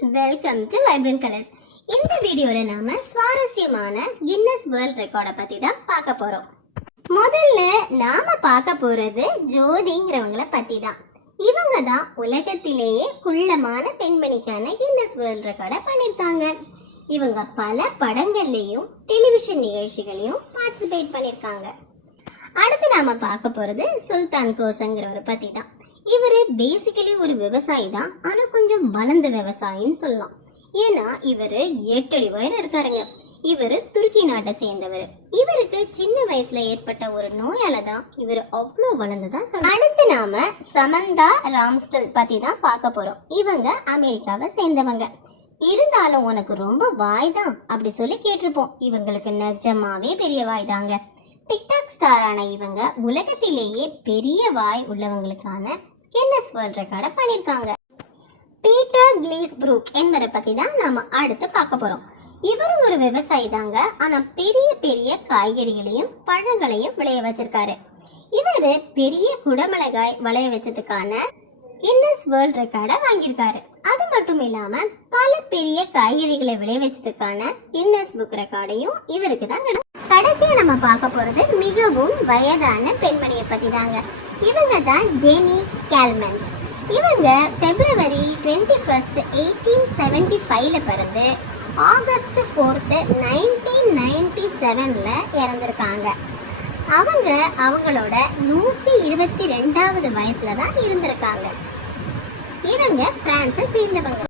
Welcome to vibrant colours. இந்த வீடியோல நாம சுவாரஸ்யமான கின்னஸ் வேர்ல்ட் ரெக்கார்டை பத்தி தான் பார்க்க போறோம். முதல்ல நாம பார்க்க போறது ஜோதிங்கிறவங்கள பத்தி தான். இவங்க தான் உலகத்திலேயே குள்ளமான பெண்மணிக்கான கின்னஸ் வேர்ல்ட் ரெக்கார்டை பண்ணிருக்காங்க. இவங்க பல படங்கள்லயும் டெலிவிஷன் நிகழ்ச்சிகளையும் பார்ட்டிசிபேட் பண்ணிருக்காங்க. அடுத்து நாம பார்க்க போறது சுல்தான் கோசங்கிறவரை பத்தி தான். இவர் பேசிக்கலி ஒரு விவசாயி தான், ஆனா கொஞ்சம் வளர்ந்த விவசாயின்னு சொல்லலாம். ஏன்னா இவர் 8 அடி உயரம் இருக்காருங்க. இவர் துருக்கி நாட்டை சேர்ந்தவர். இவருக்கு சின்ன வயசுல ஏற்பட்ட ஒரு நோயால தான் இவர் அவ்வளோ வளர்ந்துதான் சொல்ல. அடுத்து நாம சமந்தா ராம்ஸ்டல் பத்தி தான் பார்க்க போறோம். இவங்க அமெரிக்காவை சேர்ந்தவங்க. இருந்தாலும் உனக்கு ரொம்ப வாய் தான் அப்படி சொல்லி கேட்டிருப்போம். இவங்களுக்கு நிஜமாவே பெரிய வாய் தாங்க. டிக்டாக் ஸ்டாரான இவங்க உலகத்திலேயே பெரிய வாய் உள்ளவங்களுக்கான கின்னஸ் வேர்ல்ட் ரெக்கார்டை பண்ணியிருக்காங்க. பீட்டர் கிளீஸ்ப்ரூக் என்பவரை பத்தி தான் நாம அடுத்து பார்க்க போறோம். இவர் ஒரு விவசாயி தாங்க, ஆனா பெரிய பெரிய காய்கறிகளையும் பழங்களையும் விளைய வச்சிருக்காரு. இவர் பெரிய குடமிளகாய் விளைய வச்சதுக்கான கின்னஸ் வேர்ல்ட் ரெக்கார்டை வாங்கியிருக்காரு. அது மட்டும் இல்லாம பல பெரிய காய்கறிகளை விளைய வச்சதுக்கான கின்னஸ் புக் ரெக்கார்டையும் இவருக்கு தான் கிடைக்கும். கடைசியா நம்ம பார்க்க போறது மிகவும் வயதான பெண்மணியை பத்தி தாங்க. இவங்க தான் ஜெனி கேல்மெண்ட். இவங்க February 21, 1875ல பிறந்து ஆகஸ்ட் 4, 1997ல இறந்திருக்காங்க. அவங்க அவங்களோட 122வது வயசுல தான் இருந்திருக்காங்க. இவங்க பிரான்ஸை சேர்ந்தவங்க.